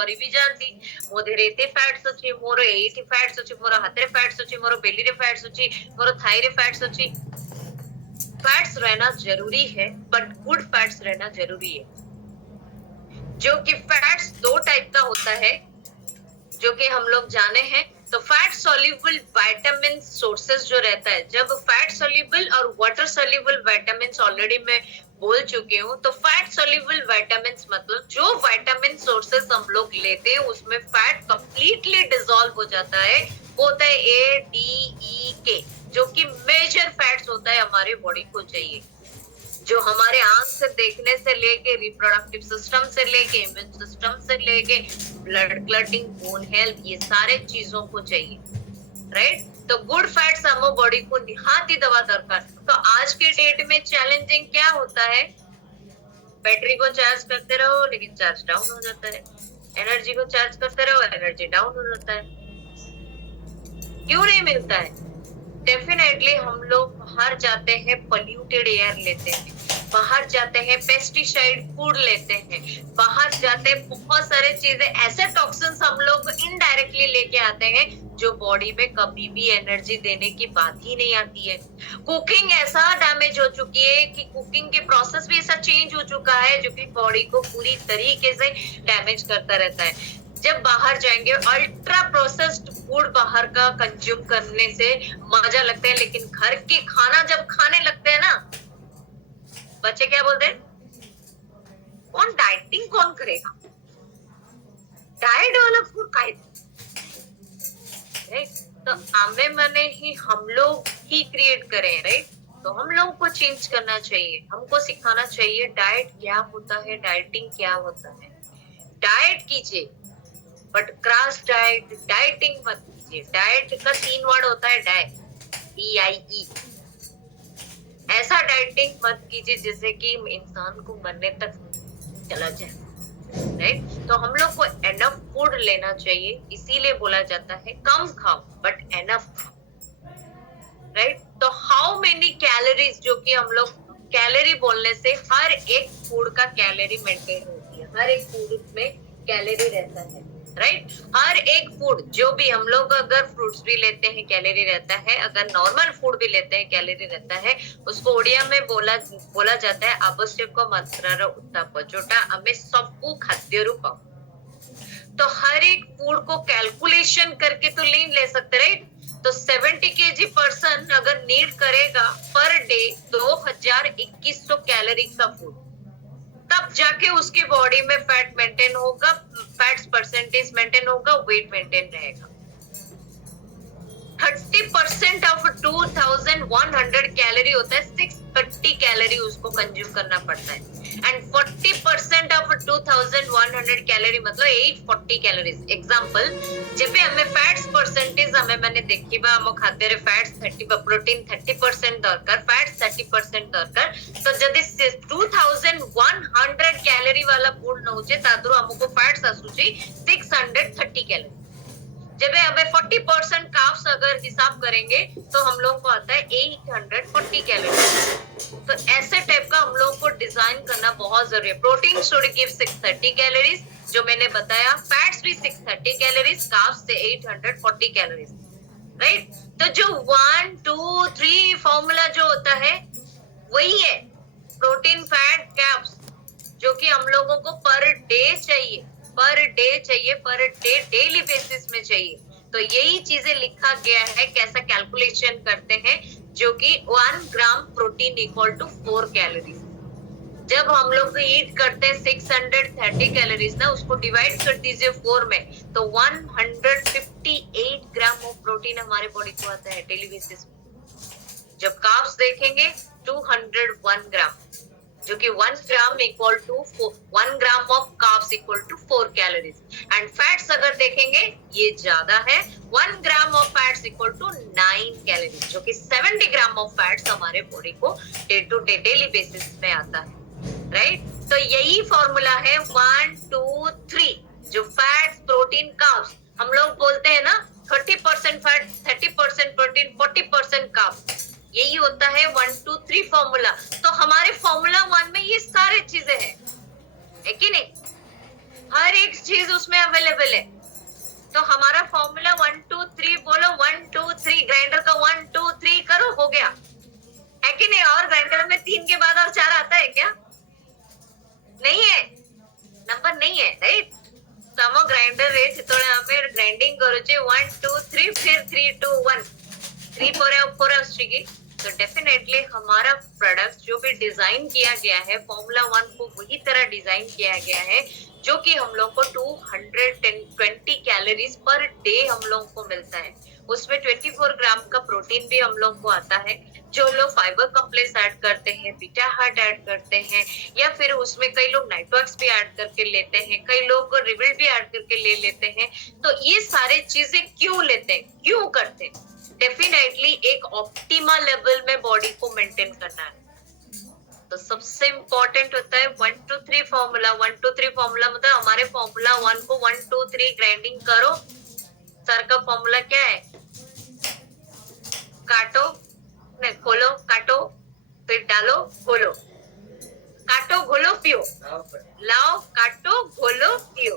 Story ବି ଜାଣନ୍ତି ମୋ ଦେହରେ ଏତେ ଫ୍ୟାଟ୍ସ ଅଛି, ମୋର ଏଇଠି ଫ୍ୟାଟ୍ସ ଅଛି, ମୋର ହାତରେ ଫ୍ୟାଟ୍ସ ଅଛି, ମୋର ବେଲିରେ ଫ୍ୟାଟ୍स ଅଛି, ମୋର थाईରେ फैट्स अच्छी। फैट्स रहना जरूरी है, बट गुड फैट्स रहना जरूरी है। जो कि फैट्स दो टाइप का होता है, जो कि हम लोग जाने हैं। तो फैट सोल्यूबल विटामिन सोर्सेस जो रहता है, जब फैट सोल्यूबल और वाटर सोल्यूबल विटामिन ऑलरेडी मैं बोल चुकी हूँ। तो फैट सोल्यूबल विटामिन मतलब जो विटामिन सोर्सेस हम लोग लेते हैं उसमें फैट कंप्लीटली डिसॉल्व हो जाता है, वो होता है ADE, जो कि मेजर फैट्स होता है हमारे बॉडी को चाहिए, जो हमारे आंख से देखने से लेके रिप्रोडक्टिव सिस्टम से लेके इम्यून सिस्टम से लेके ब्लड क्लटिंग, बोन हेल्थ, ये सारे चीजों को चाहिए, राइट। तो गुड फैट्स हम बॉडी को निहाती दवा दरकार। तो आज के डेट में चैलेंजिंग क्या होता है, बैटरी को चार्ज करते रहो लेकिन चार्ज डाउन हो जाता है, एनर्जी को चार्ज करते रहो एनर्जी डाउन हो जाता है, क्यों नहीं मिलता है? डेफिनेटली हम लोग बाहर जाते हैं, पोल्यूटेड एयर लेते हैं, बाहर जाते हैं पेस्टिसाइड फूड लेते हैं, बाहर जाते हैं बहुत सारे चीजें, ऐसे टॉक्सिन्स हम लोग इनडायरेक्टली लेके आते हैं जो बॉडी में कभी भी एनर्जी देने की बात ही नहीं आती है। कुकिंग ऐसा डैमेज हो चुकी है कि कुकिंग के प्रोसेस भी ऐसा चेंज हो चुका है जो कि बॉडी को पूरी तरीके से डैमेज करता रहता है। जब बाहर जाएंगे अल्ट्रा प्रोसेस्ड फूड बाहर का कंज्यूम करने से मजा लगता है, लेकिन घर के खाना जब खाने लगते हैं ना, बच्चे क्या बोलते हैं, कौन डाइटिंग कौन करेगा, डाइट वाला फूड खाए, राइट। तो आमे मने ही हम लोग ही क्रिएट करें, राइट। तो हम लोगों को चेंज करना चाहिए, हमको सिखाना चाहिए डाइट क्या होता है, डाइटिंग क्या होता है। डाइट कीजिए बट क्रॉस डाइट, डाइटिंग मत कीजिए। डाइट का 3 वर्ड होता है, डाइट, DIE। ऐसा डाइटिंग मत कीजिए जिससे कि इंसान को मरने तक चला जाए, राइट। तो हम लोग को एनफ फूड लेना चाहिए, इसीलिए बोला जाता है कम खाओ बट एनफ, राइट। तो हाउ मेनी कैलोरीज, जो कि हम लोग कैलोरी बोलने से हर एक फूड का कैलोरी मेंटेन होती है, हर एक फूड में कैलोरी रहता है, राइट। हर एक फूड, जो भी हम लोग अगर फ्रूट्स भी लेते हैं कैलोरी रहता है, अगर नॉर्मल फूड भी लेते हैं कैलोरी रहता है। उसको ओडिया में बोला जाता है आवश्यक मात्रार उत्ताप, जोटा हमें सबको खाद्य रूप। तो हर एक फूड को कैलकुलेशन करके तो नहीं ले सकते, राइट। तो 70 kg पर्सन अगर नीड करेगा पर डे 2100 कैलोरी का फूड, तब जाके उसकी बॉडी में फैट मेंटेन होगा, फैट्स परसेंटेज मेंटेन होगा, वेट मेंटेन रहेगा। 30% ऑफ 2100 कैलोरी होता है, 630 कैलोरी उसको कंज्यूम करना पड़ता है। एंड 40% ऑफ 2100 कैलोरी मतलब 840 कैलोरीज। एग्जांपल, जब भी हमें फैट्स परसेंटेज मैंने देखी बा, हम खाते रे फैट्स 30, प्रोटीन 30% दरकार, फैट्स 30% दरकार। तो जदि 2100 कैलोरी वाला फूड नउचे तादरो हमको फैट्स आसुची 630 कैलोरी। जब हमें 40% कार्ब्स अगर हिसाब करेंगे तो हम लोग को आता है 840 कैलोरी। तो ऐसे टाइप का हम लोग को डिजाइन करना बहुत जरूरी है। प्रोटीन शुड गिव 630 कैलोरीज, जो मैंने बताया, फैट्स भी 630 कैलोरीज, कार्ब्स से 840 कैलोरीज, राइट। तो जो 1 2 3 फॉर्मूला जो होता है वही है, प्रोटीन फैट कार्ब्स, जो कि हम लोगों को पर डे चाहिए, पर डे डेली बेसिस में चाहिए। तो यही चीजें लिखा गया है, कैसा कैलकुलेशन करते हैं, जो कि 1 gram protein equal to 4 calories. जब हम लोग ईट करते हैं 630 कैलोरीज ना, उसको डिवाइड कर दीजिए 4 में, तो 158 ग्राम ऑफ प्रोटीन हमारे बॉडी को आता है डेली बेसिस में। जब कार्ब्स देखेंगे 201 ग्राम, जो कि 1 gram equal to 1 gram of carbs equal to 4 calories. And fats अगर देखेंगे ये ज्यादा है, 1 gram of fats equal to 9 calories, जो कि 70 ग्राम ऑफ फैट्स हमारे बॉडी को day to day daily basis में आता है, राइट। तो यही फॉर्मूला है 1 2 3, जो फैट्स प्रोटीन कार्ब्स हम लोग बोलते हैं ना, 30% फैट, 30% प्रोटीन, 40% कार्ब्स, यही होता है 1 2 3 फॉर्मूला। तो हमारे फॉर्मूला 1 में ये सारे चीजें हैं, है कि नहीं? हर एक चीज उसमें अवेलेबल है। तो हमारा फॉर्मूला 1 2 3 बोलो, 1 2 3, ग्राइंडर का 1 2 3 करो, हो गया है कि नहीं? और ग्राइंडर में 3 के बाद और 4 आता है क्या? नहीं है, नंबर नहीं है, राइट? तम ग्राइंडर रे जितने आमे ग्राइंडिंग करूचे 1 2 3 फिर 3 2 1 3 4 आसुची की, तो डेफिनेटली हमारा प्रोडक्ट जो भी डिजाइन किया गया है फॉर्मूला 1 को वही तरह डिजाइन किया गया है, जो कि हम लोग को 220 कैलोरीज पर डे हम लोग को मिलता है। उसमें 24 ग्राम का प्रोटीन भी हम लोग को आता है। जो लोग फाइबर कॉम्प्लेक्स ऐड करते हैं, बीटा हार्ट ऐड करते हैं, या फिर उसमें कई लोग नाइट्रोक्स भी ऐड करके लेते हैं, कई लोग रिविल भी ऐड करके ले लेते हैं। तो ये सारे चीजें क्यों लेते हैं, क्यों करते हैं? डेफिनेटली एक ऑप्टिमा लेवल में बॉडी को मेंटेन करना है। तो सबसे इम्पोर्टेंट होता है 1 2 3 फॉर्मूला। 1 2 3 फॉर्मूला मतलब हमारे फॉर्मूला 1 को 1 2 3 ग्राइंडिंग करो। सर का फॉर्मूला क्या है? काटो, नहीं खोलो, काटो, फिर डालो, घोलो, काटो घोलो पियो, लाओ काटो घोलो पियो।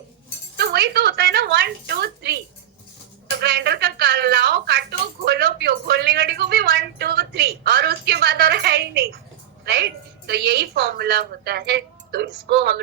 तो वही तो होता है ना 1 2 3। तो ग्राइंडर का लाओ काटो घोलो पियो, घोलने घड़ी को भी 1 2 3, और उसके बाद और है ही नहीं, राइट? तो यही फॉर्मूला होता है। तो इसको हम